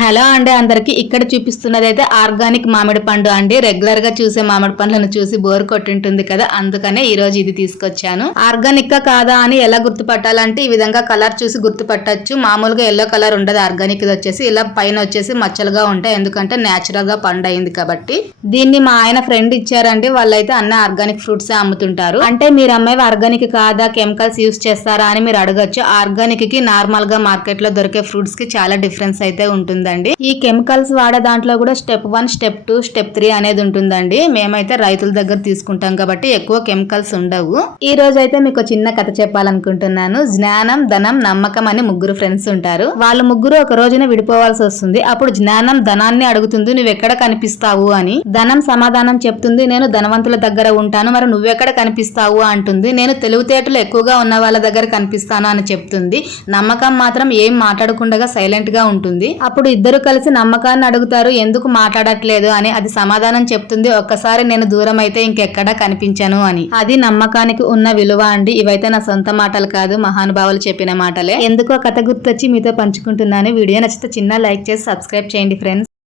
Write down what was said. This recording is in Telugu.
హలో అండి అందరికి ఇక్కడ చూపిస్తున్నది అయితే ఆర్గానిక్ మామిడి పండు అండి. రెగ్యులర్ గా చూసే మామిడి పండ్లను చూసి బోర్ కొట్టింటుంది కదా, అందుకనే ఈ రోజు ఇది తీసుకొచ్చాను. ఆర్గానిక్ గా కాదా అని ఎలా గుర్తుపట్టాలంటే ఈ విధంగా కలర్ చూసి గుర్తుపట్టచ్చు. మామూలుగా ఎల్లో కలర్ ఉండదు, ఆర్గానిక్ వచ్చేసి ఇలా పైన వచ్చేసి మచ్చలుగా ఉంటాయి, ఎందుకంటే నేచురల్ గా పండు అయింది కాబట్టి. దీన్ని మా ఆయన ఫ్రెండ్ ఇచ్చారండి. వాళ్ళైతే అన్ని ఆర్గానిక్ ఫ్రూట్స్ అమ్ముతుంటారు. అంటే మీరు అమ్మాయి ఆర్గానిక్ కాదా, కెమికల్స్ యూస్ చేస్తారా అని మీరు అడగచ్చు. ఆర్గానిక్ కి నార్మల్ గా మార్కెట్ లో దొరికే ఫ్రూట్స్ కి చాలా డిఫరెన్స్ అయితే ఉంటుంది. ఈ కెమికల్స్ వాడే దాంట్లో కూడా స్టెప్ 1, స్టెప్ 2, స్టెప్ 3 అనేది ఉంటుందండి. మేమైతే రైతుల దగ్గర తీసుకుంటాం కాబట్టి ఎక్కువ కెమికల్స్ ఉండవు. ఈ రోజు అయితే మీకు చిన్న కథ చెప్పాలనుకుంటున్నాను. జ్ఞానం, ధనం, నమ్మకం అని ముగ్గురు ఫ్రెండ్స్ ఉంటారు. వాళ్ళు ముగ్గురు ఒక రోజున విడిపోవాల్సి వస్తుంది. అప్పుడు జ్ఞానం ధనాన్ని అడుగుతుంది, నువ్వెక్కడ కనిపిస్తావు అని. ధనం సమాధానం చెప్తుంది, నేను ధనవంతుల దగ్గర ఉంటాను, మరి నువ్వెక్కడ కనిపిస్తావు అంటుంది. నేను తెలివితేటలు ఎక్కువగా ఉన్న వాళ్ళ దగ్గర కనిపిస్తాను అని చెప్తుంది. నమ్మకం మాత్రం ఏం మాట్లాడకుండా సైలెంట్ గా ఉంటుంది. అప్పుడు ఇద్దరు కలిసి నమ్మకాన్ని అడుగుతారు, ఎందుకు మాట్లాడట్లేదు అని. అది సమాధానం చెప్తుంది, ఒక్కసారి నేను దూరం అయితే ఇంకెక్కడా కనిపించను అని. అది నమ్మకానికి ఉన్న విలువ అండి. ఇవైతే నా సొంత మాటలు కాదు, మహానుభావులు చెప్పిన మాటలే. ఎందుకో కథ గుర్తొచ్చి మీతో పంచుకుంటున్నాను. వీడియో నచ్చితే చిన్న లైక్ చేసి సబ్స్క్రైబ్ చేయండి ఫ్రెండ్స్.